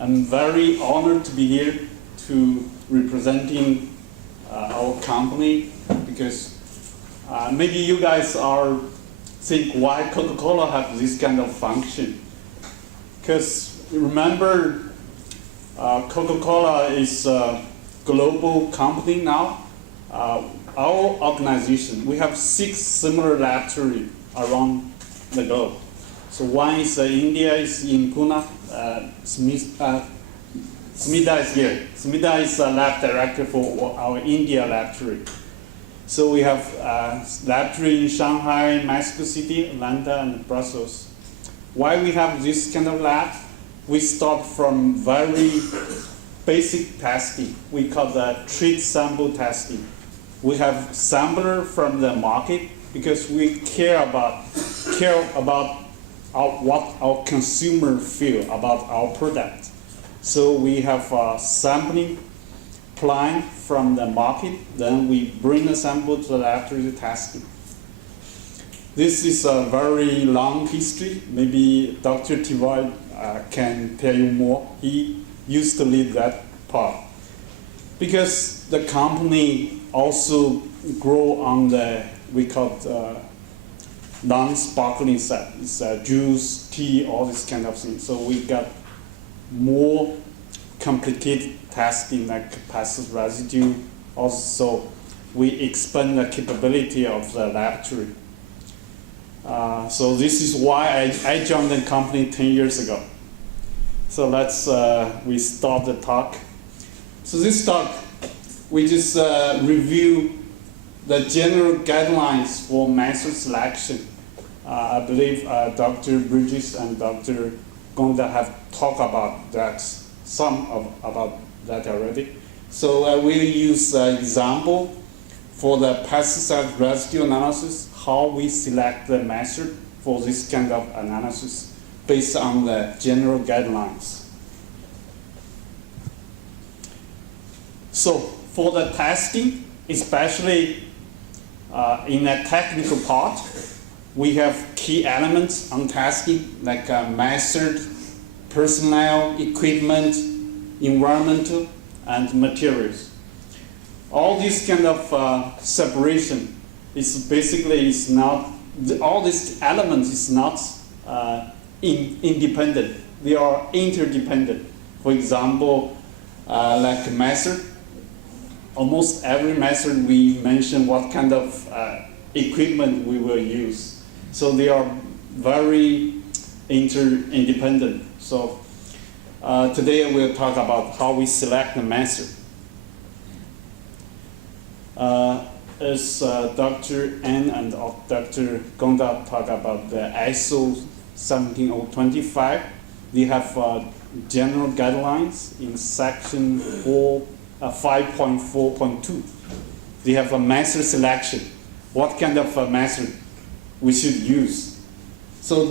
I'm very honored to be here to representing our company, because maybe you guys are think why Coca-Cola have this kind of function. Because remember, Coca-Cola is a global company now. Our organization, we have 6 similar laboratories around the globe. So one is India, is in Pune. Smita is here. Smita is a lab director for our India laboratory. So we have laboratory in Shanghai, Mexico City, Atlanta, and Brussels. Why we have this kind of lab? We start from very basic testing. We call that treat sample testing. We have sampler from the market because we care about what our consumer feel about our product. So we have a sampling plan from the market, then we bring the sample to the laboratory to testing. This is a very long history. Maybe Dr. Tiwai can tell you more. He used to lead that part. Because the company also grow on the, we call it non-sparkling side. It's juice, tea, all this kind of thing. So we got more complicated testing like capacitance residue. Also, we expand the capability of the laboratory. So this is why I joined the company 10 years ago. So let's, we start the talk. So this talk, we just review the general guidelines for method selection. I believe Dr. Bridges and Dr. Gonda have talked about that, about that already. So I will use an example for the pesticide residue analysis, how we select the method for this kind of analysis based on the general guidelines. So for the testing, especially in a technical part, we have key elements on testing like method, personnel, equipment, environmental, and materials. All this kind of separation is basically is not, all these elements is not independent. They are interdependent. For example, like method, almost every method we mention what kind of equipment we will use. So they are very interdependent. So today we'll talk about how we select the method. As Dr. N and Dr. Gonda talk about the ISO 17025, they have general guidelines in section 5.4.2. They have a method selection. What kind of a method we should use? So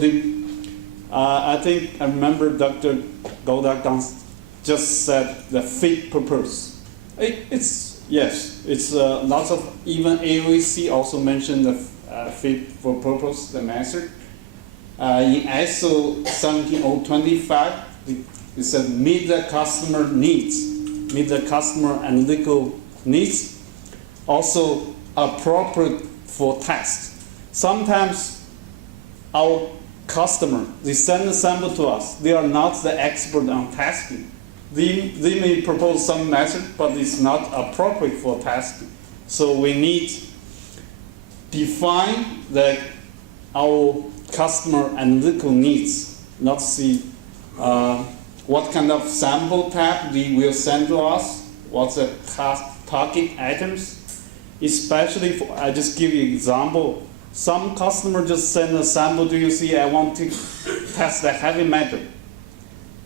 I think I remember Dr. Gonda just said the fit purpose. Yes, it's lots of, even AOEC also mentioned the fit for purpose, the method. In ISO 17025, it said meet the customer needs, meet the customer analytical needs, also appropriate for test. Sometimes our customer, they send a sample to us, they are not the expert on testing. They may propose some method, but it's not appropriate for testing. So we need to define our customer analytical needs, not see what kind of sample type they will send to us, what's the target items. Especially for, I just give you an example. Some customer just send a sample to you, say, I want to test the heavy metal.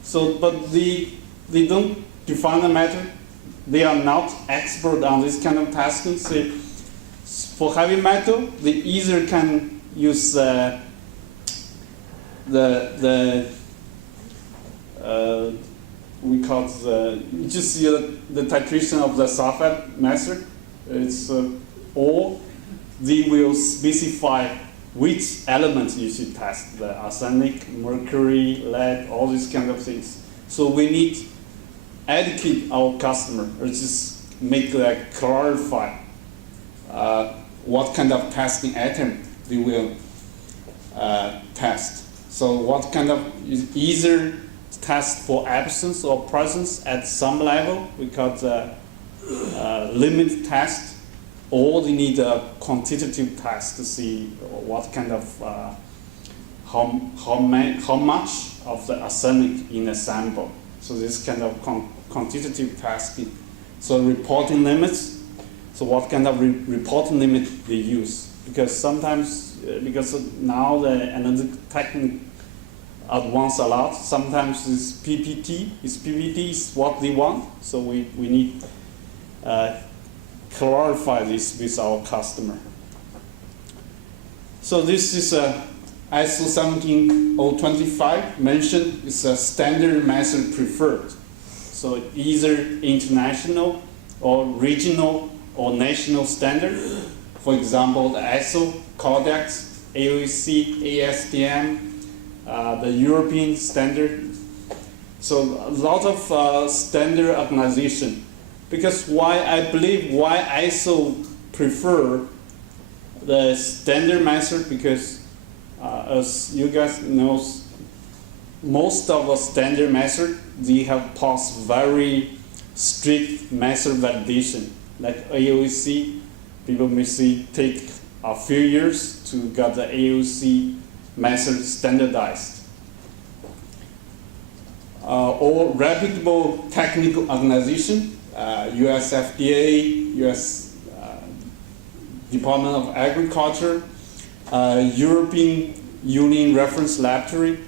So, but they don't define the method. They are not expert on this kind of testing. So for heavy metal, they either can use we call it just the titration of the sulfate method. It's or they will specify which elements you should test, the arsenic, mercury, lead, all these kind of things. So we need educate our customer, or just make like clarify what kind of testing item they will test. So what kind of is either test for absence or presence at some level, we call the limit test, or they need a quantitative test to see what kind of how much of the arsenic in a sample. So this kind of quantitative testing. So reporting limits. So what kind of reporting limit they use? Because sometimes, because now the analytical technique advance a lot. Sometimes it's PPT. PPT is what they want. So we need clarify this with our customer. So this is a ISO 17025 mentioned is a standard method preferred. So either international or regional or national standard. For example, the ISO, Codex, AOC, ASTM, the European standard. So a lot of standard organization. Because I believe why ISO prefer the standard method, because as you guys know, most of the standard method, they have passed very strict method validation. Like AOC, people may see take a few years to get the AOC method standardized. Or reputable technical organization, US FDA, US Department of Agriculture, European Union Reference Laboratory.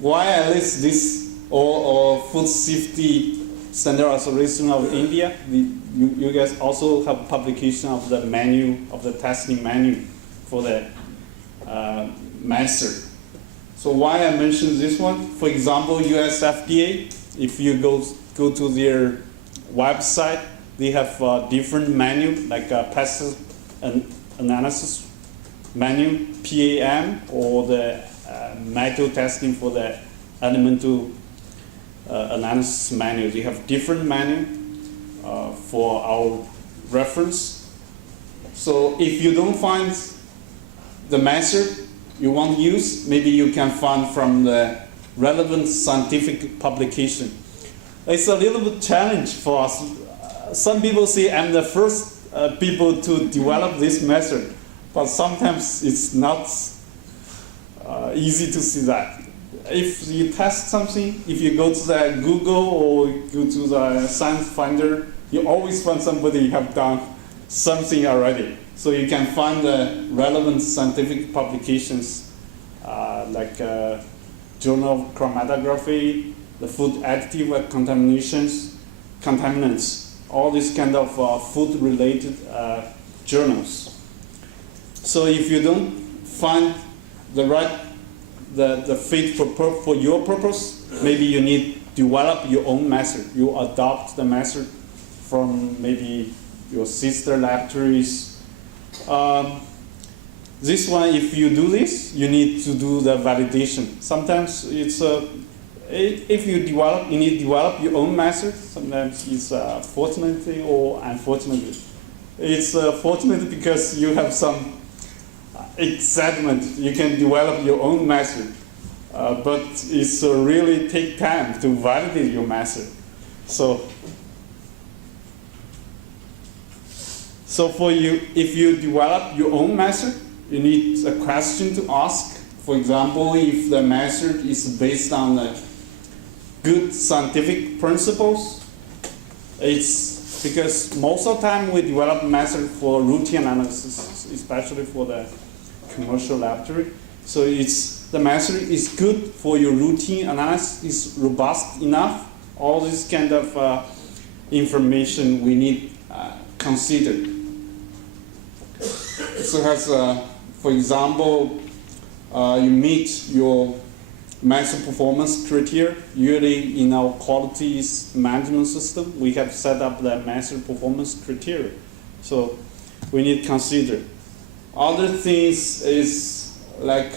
Why I list this, or Food Safety Standard Association of India? You guys also have publication of the manual, of the testing manual for the master. So why I mentioned this one? For example, US FDA, if you go to their website, they have different manual, like a pesticide analysis manual, PAM, or the metal testing for the elemental analysis manual. They have different manual for our reference. So if you don't find the method you want to use, maybe you can find from the relevant scientific publication. It's a little bit challenge for us. Some people say I'm the first people to develop this method, but sometimes it's not easy to see that. If you test something, if you go to the Google or go to the Science Finder, you always find somebody have done something already. So you can find the relevant scientific publications like Journal of Chromatography, the Food Additive Contaminants, all these kind of food-related journals. So if you don't find the right, the fit for your purpose, maybe you need to develop your own method. You adopt the method from maybe your sister laboratories. This one, if you do this, you need to do the validation. Sometimes it's if you need to develop your own method. Sometimes it's fortunately or unfortunately. It's fortunate because you have some excitement. You can develop your own method, but it's really take time to validate your method. So for you, if you develop your own method, you need a question to ask. For example, if the method is based on good scientific principles, it's because most of the time we develop method for routine analysis, especially for the commercial laboratory. So the method is good for your routine analysis, is robust enough. All this kind of information we need considered. So has, for example, you meet your method performance criteria. Usually in our quality management system, we have set up the method performance criteria. So we need to consider. Other things is like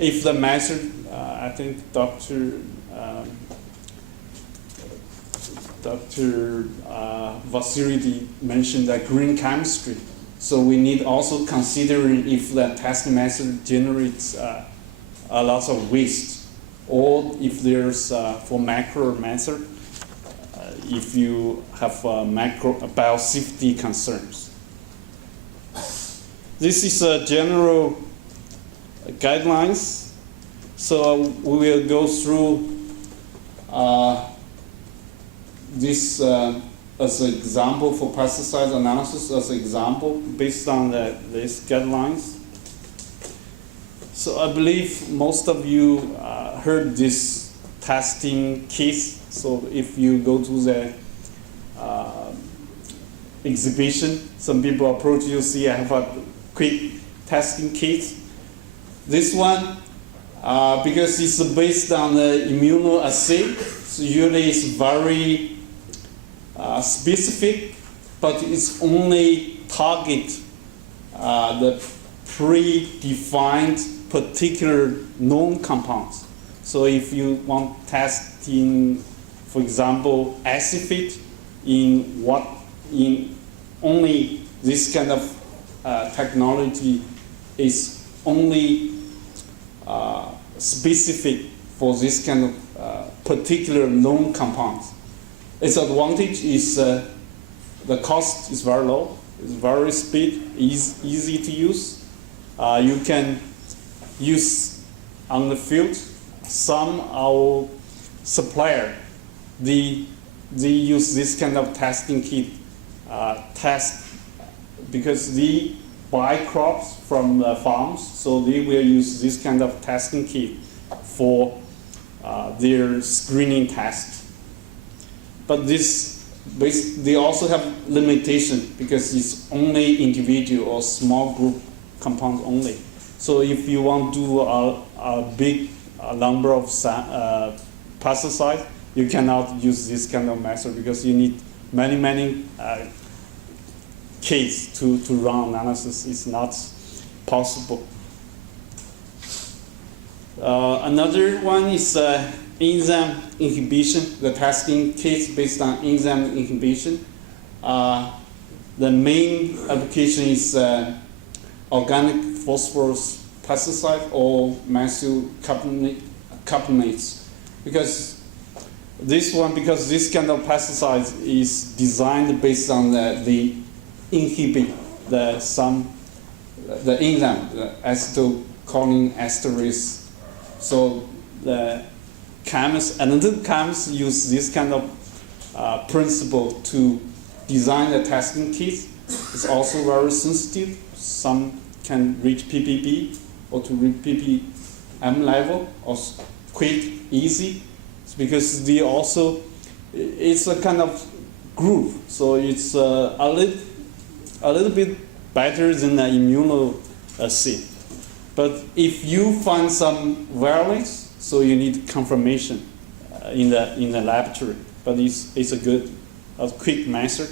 if the method, I think Dr. Dr. Vasily mentioned that green chemistry. So we need also considering if the test method generates a lot of waste, or if there's for macro method, if you have macro biosafety concerns. This is a general guidelines. So we will go through this as an example for pesticide analysis as an example based on these guidelines. So I believe most of you heard this testing case. So if you go to the exhibition, some people approach you, see I have a quick testing kit. This one, because it's based on the immunoassay, so usually it's very specific, but it's only target the predefined particular known compounds. So if you want testing, for example, acid in only this kind of technology is only specific for this kind of particular known compounds. Its advantage is the cost is very low, it's very easy to use. You can use on the field. Some our supplier, they use this kind of testing kit test because they buy crops from the farms, so they will use this kind of testing kit for their screening test. But they also have limitation because it's only individual or small group compounds only. So if you want to do a big number of pesticides, you cannot use this kind of method because you need many case to run analysis. It's not possible. Another one is enzyme inhibition, the testing case based on enzyme inhibition. The main application is organic phosphorus pesticide or methyl carbonates. Because this kind of pesticide is designed based on the inhibit the enzyme, the acetylcholine esterase. So the analytical chemists use this kind of principle to design the testing kit. It's also very sensitive. Some can reach ppb or to reach ppm level, or quick, easy. It's because it's a kind of group, so it's a little bit better than the immunoassay. But if you find some variants, so you need confirmation in the laboratory. But it's a quick method.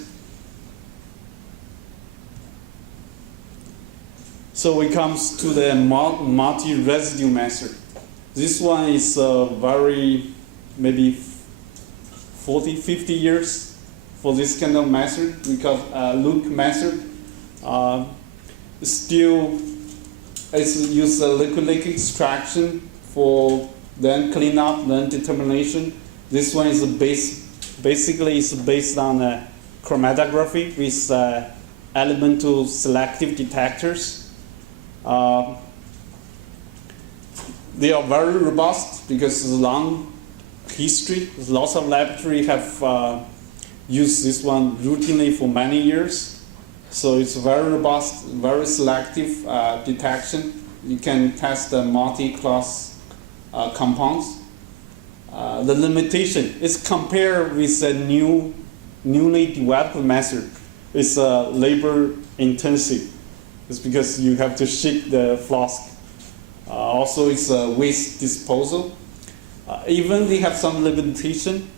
So it comes to the multi-residue method. This one is very, maybe 40, 50 years for this kind of method, because Luke method. Still, it's used liquid extraction for then cleanup, then determination. This one is basically based on chromatography with elemental selective detectors. They are very robust because it's a long history. Lots of laboratories have used this one routinely for many years. So it's very robust, very selective detection. You can test the multi-class compounds. The limitation is compared with a newly developed method. It's labor intensive. It's because you have to shake the flask. Also, it's waste disposal. Even they have some limitation.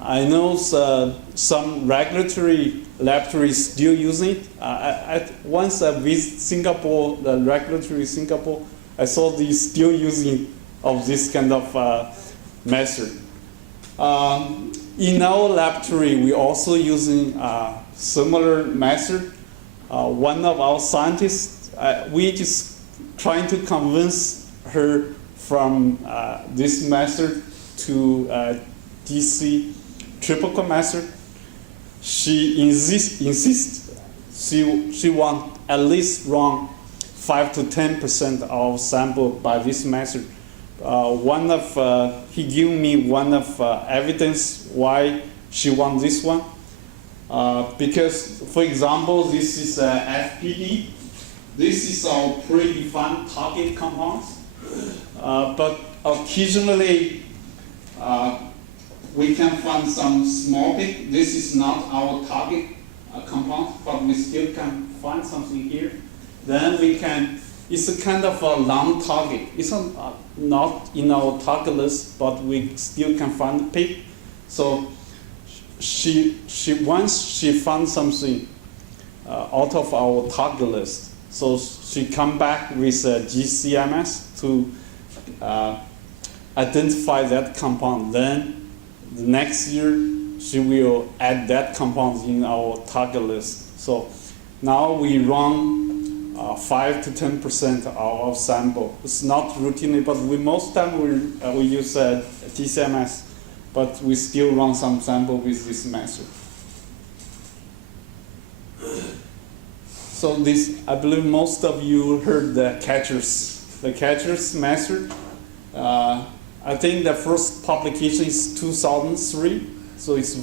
I know some regulatory laboratories still using it. Once I visited Singapore, the regulatory Singapore, I saw they still using of this kind of method. In our laboratory, we also using similar method. One of our scientists, we just trying to convince her from this method to DC typical method. She insists she want at least run 5 to 10% of sample by this method. He gave me one of evidence why she want this one. Because, for example, this is FPD. This is our predefined target compounds. But occasionally, we can find some small bit. This is not our target compound, but we still can find something here. Then we can, it's a kind of a long target. It's not in our target list, but we still can find the peak. So once she found something out of our target list, so she come back with GCMS to identify that compound. Then the next year she will add that compound in our target list. So now we run 5 to 10% of our sample. It's not routinely, but most time we use TCMS, but we still run some sample with this method. So this, I believe most of you heard the catchers method. I think the first publication is 2003, so it's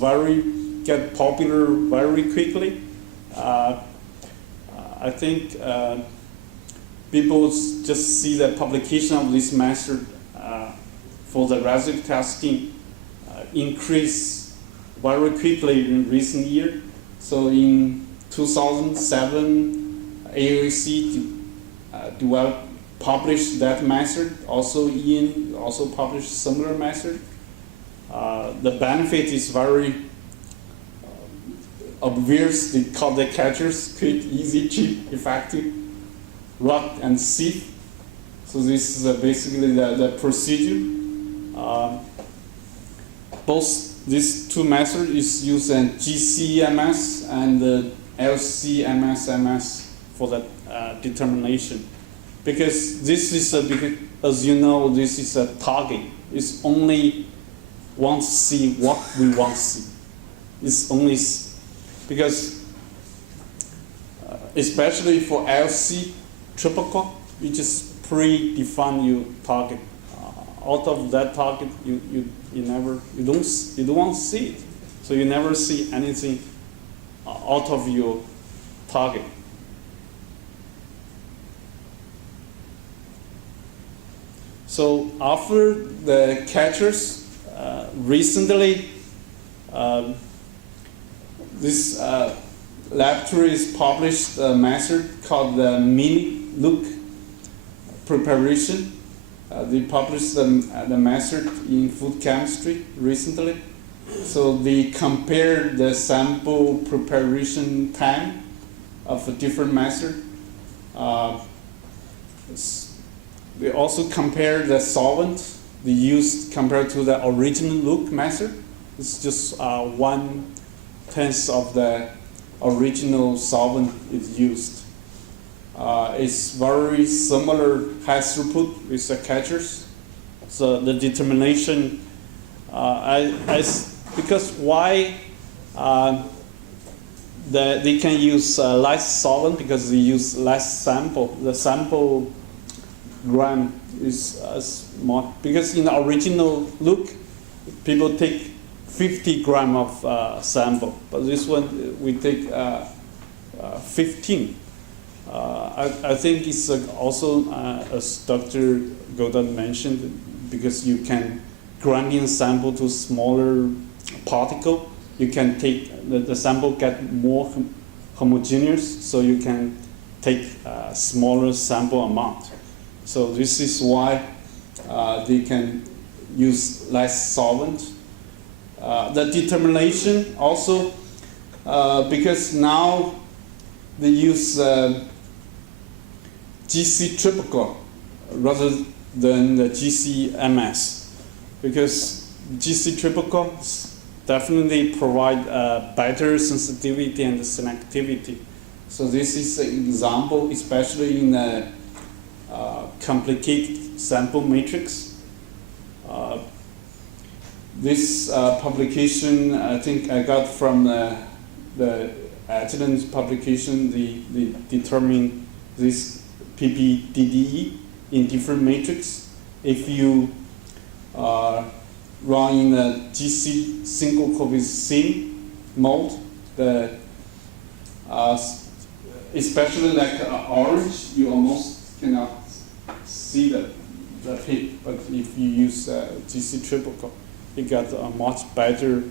get popular very quickly. I think people just see the publication of this method for the residue testing increase very quickly in recent years. So in 2007, ALSI published that method. Also, Ian also published similar method. The benefit is very obvious. They call the catchers quick, easy, cheap, effective, rot and sieve. So this is basically the procedure. Both these two methods is used in GCMS and LCMS for the determination. Because this is as you know, this is a target. It's only want to see what we want to see. It's only because, especially for LC typical, you just predefine your target. Out of that target, you don't want to see it. So you never see anything out of your target. So after the catchers, recently, this Laboratories published a method called the mini look preparation. They published the method in food chemistry recently. So they compared the sample preparation time of a different method. They also compared the solvent they used compared to the original look method. It's just 1/10 of the original solvent is used. It's very similar high throughput with the catchers. So the determination, because why they can use less solvent because they use less sample. The sample gram is small because in the original look, people take 50 gram of sample, but this one we take 15. I think it's also, as Dr. Godin mentioned, because you can grind in sample to smaller particle, you can take, the sample get more homogeneous, so you can take a smaller sample amount. So this is why they can use less solvent. The determination also, because now they use GC typical rather than the GCMS, because GC typical definitely provide better sensitivity and selectivity. So this is an example, especially in a complicated sample matrix. This publication, I think I got from the Agilent's publication, they determine this PPDDE in different matrix. If you run in a GC single coefficient mode, especially like orange, you almost cannot see the peak. But if you use GC triple, you got a much better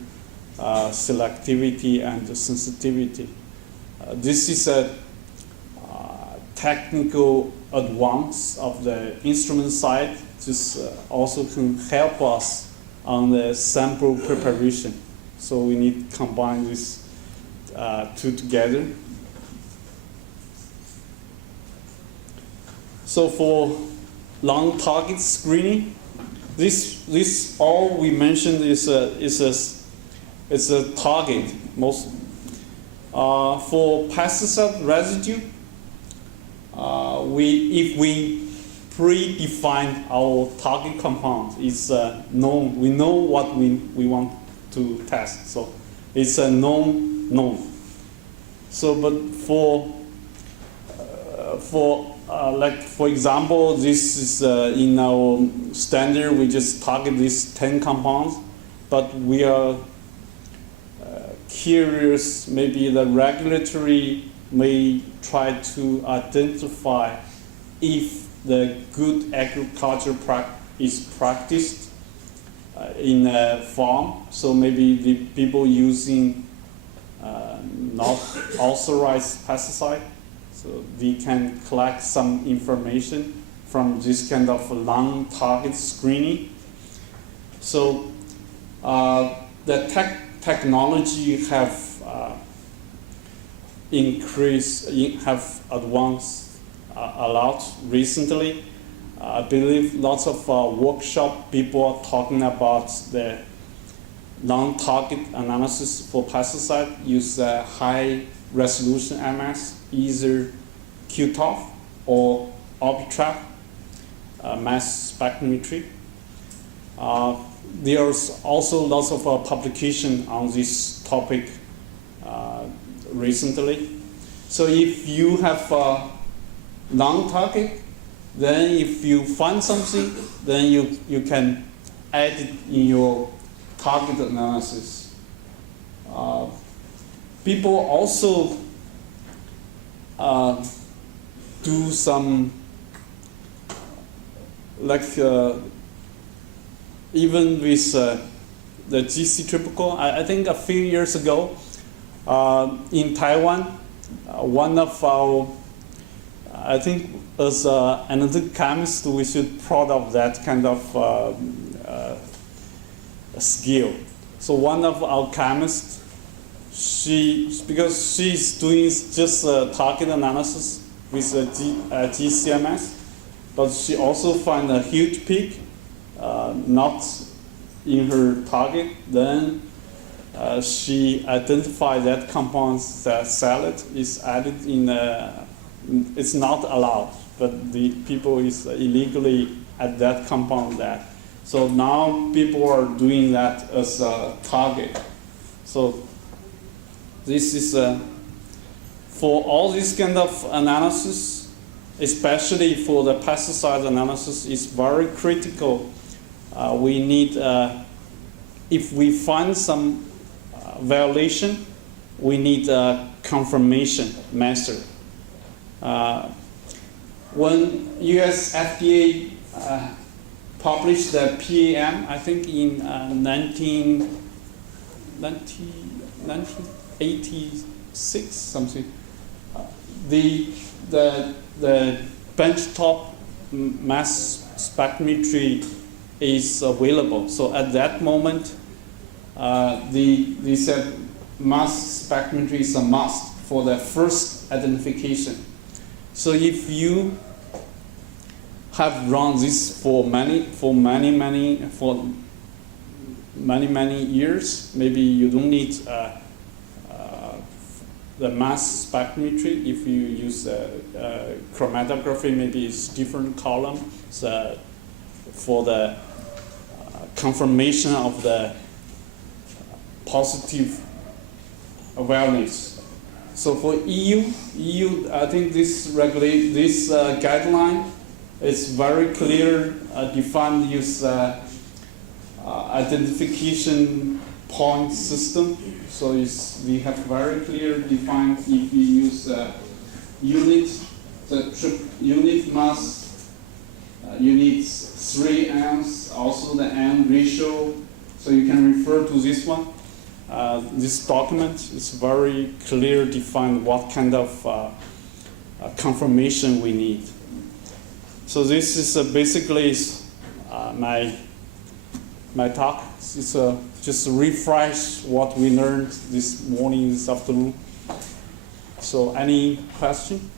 selectivity and sensitivity. This is a technical advance of the instrument side. Just also can help us on the sample preparation. So we need to combine these two together. So for long target screening, this all we mentioned is a target most. For pesticide residue, if we predefine our target compound, it's known. We know what we want to test, so it's a known. So, but like for example, this is in our standard. We just target these 10 compounds, but we are curious. Maybe the regulatory may try to identify if the good agriculture is practiced in a farm. So maybe the people using not authorized pesticide, so we can collect some information from this kind of long target screening. So the technology have increased, have advanced a lot recently. I believe lots of workshop people are talking about the non-target analysis for pesticide, use high resolution MS, either QTOF or Orbitrap mass spectrometry. There's also lots of publication on this topic recently. So if you have non-target, then if you find something, then you can add it in your target analysis. People also do some, like even with the GC typical, I think a few years ago in Taiwan, one of our, I think as an analytical chemist, we should proud of that kind of skill. So one of our chemists, because she's doing just target analysis with GCMS, but she also found a huge peak, not in her target. Then she identified that compounds that salad is added in. It's not allowed, but the people is illegally at that compound that. So now people are doing that as a target. So this is for all this kind of analysis, especially for the pesticide analysis, is very critical. We need, if we find some violation, we need a confirmation method. When US FDA published the PAM, I think in 1986 something, the benchtop mass spectrometry is available. So at that moment, they said mass spectrometry is a must for the first identification. So if you many years. Maybe you don't need the mass spectrometry. If you use chromatography, maybe it's different column. So for the confirmation of the positive awareness. So for EU, I think this guideline is very clear, defined use identification point system. So we have very clear defined if we use unit, the unit mass, unit 3 amps, also the M ratio. So you can refer to this one. This document is very clear, defined what kind of confirmation we need. So this is basically my talk. It's just refresh what we learned this morning, this afternoon. So any question?